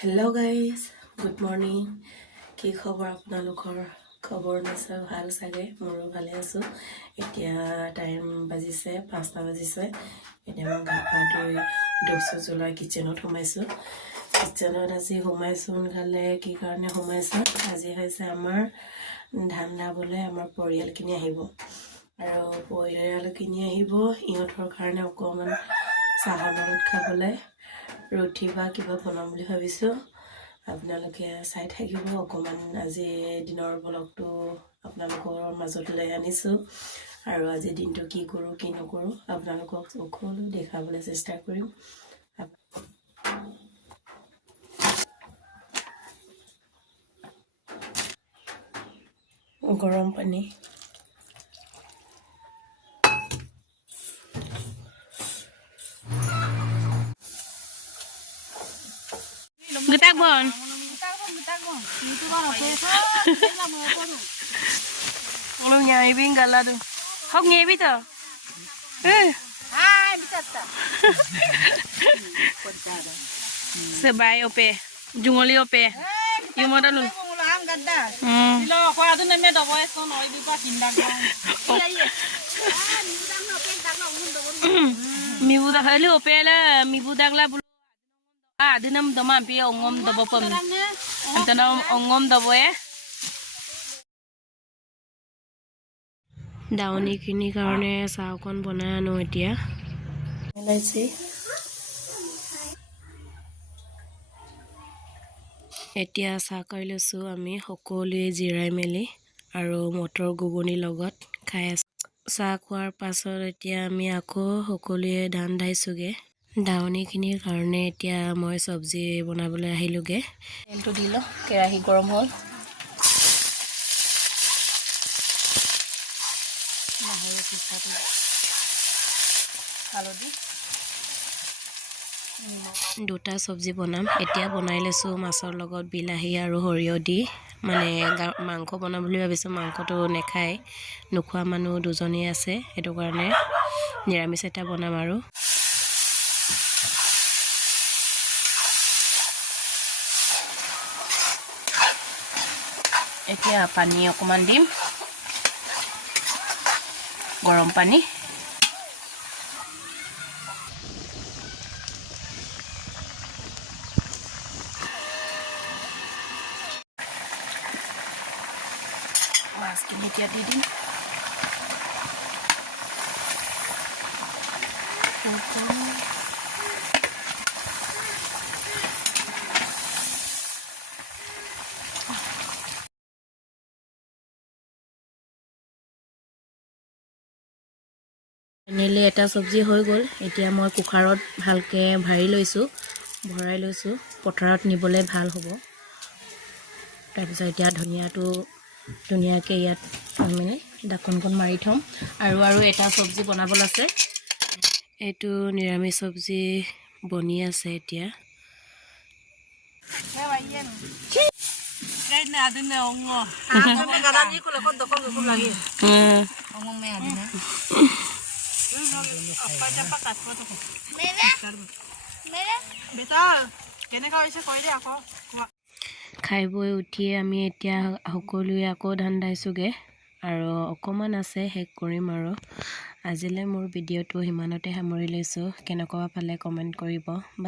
Hello' guys good morning কি খবৰ আপোনালোকৰ খবৰ নিশ্চয় ভাল চাগে মোৰো ভালে আছোঁ এতিয়া টাইম বাজিছে 5টা বাজিছে এতিয়া মই গা পা ধুই ধূপ চুপ জ্বলাই কিচেনত সোমাইছোঁ কিচেনত আজি সোমাইছোঁ সোনকালে কি কাৰণে সোমাইছোঁ আজি হৈছে আমাৰ ধান দাবলৈ আমাৰ পৰিয়ালখিনি আহিব আৰু পৰিয়ালখিনি আহিব ইহঁতৰ কাৰণে অকণমান চাহৰ লগত খাবলৈ ৰুটি বা কিবা বনাম বুলি ভাবিছোঁ আপোনালোকে চাই থাকিব অকণমান আজি দিনৰ ব্লগটো আপোনালোকৰ মাজত লৈ আনিছোঁ আৰু আজি দিনটো কি কৰোঁ কি নকৰোঁ আপোনালোকক সকলো দেখাবলৈ চেষ্টা কৰিম গৰম পানী Getak bon. Lu nyai binggal lah tu. Hok nyai bita. Sebai ope, jungoli ope. Yung mo dalun. Silo ako ato na may dawa esko no ibu pa tindak bang. Mibu dak hali ope la mibu dak la bulu. Dinam dama pi ongom dabo pam. Antana ongom dabo Dauni kini karone saukon bonai anu etia. মিলাইছি এতিয়া চাহ খাই লৈছোঁ আমি সকলোৱে জিৰাই মেলি আৰু motor ঘুগুনিৰ লগত খাই আছোঁ চাহ খোৱাৰ পাছত এতিয়া আমি আকৌ সকলোৱে ধান দাইছোঁগৈ দাৱনীখিনিৰ কাৰণে এতিয়া মই চব্জি বনাবলৈ আহিলোঁগৈ তেলটো দি লওঁ কেৰাহী গৰম হ'ল নহৰু পিঠাটো হালধি দুটা চব্জি বনাম এতিয়া বনাই লৈছোঁ মাছৰ লগত বিলাহী আৰু সৰিয়হ দি মানে মাংস বনাম বুলি ভাবিছোঁ মাংসটো নেখায় নোখোৱা মানুহ দুজনী আছে সেইটো কাৰণে নিৰামিষ এটা বনাম আৰু এতিয়া পানী অকমান দিম গৰম পানী মাছখিনি এতিয়া দি দিম ফাইনেলি এটা চব্জি হৈ গ'ল এতিয়া মই কুকাৰত ভালকৈ ভৰাই লৈছোঁ পথাৰত নিবলৈ ভাল হ'ব তাৰপিছত এতিয়া ধনিয়াটো ধুনীয়াকৈ ইয়াত মানে ঢাকনখন মাৰি থ'ম আৰু এটা চব্জি বনাবলৈ আছে এইটো নিৰামিষ চব্জি বনি আছে এতিয়া খাই বৈ উঠিয়ে আমি এতিয়া সকলোৱে আকৌ ধান দাইছোঁগৈ আৰু অকণমান আছে শেষ কৰিম আৰু আজিলৈ মোৰ ভিডিঅ'টো সিমানতে সামৰি লৈছোঁ কেনেকুৱা পালে কমেণ্ট কৰিব বা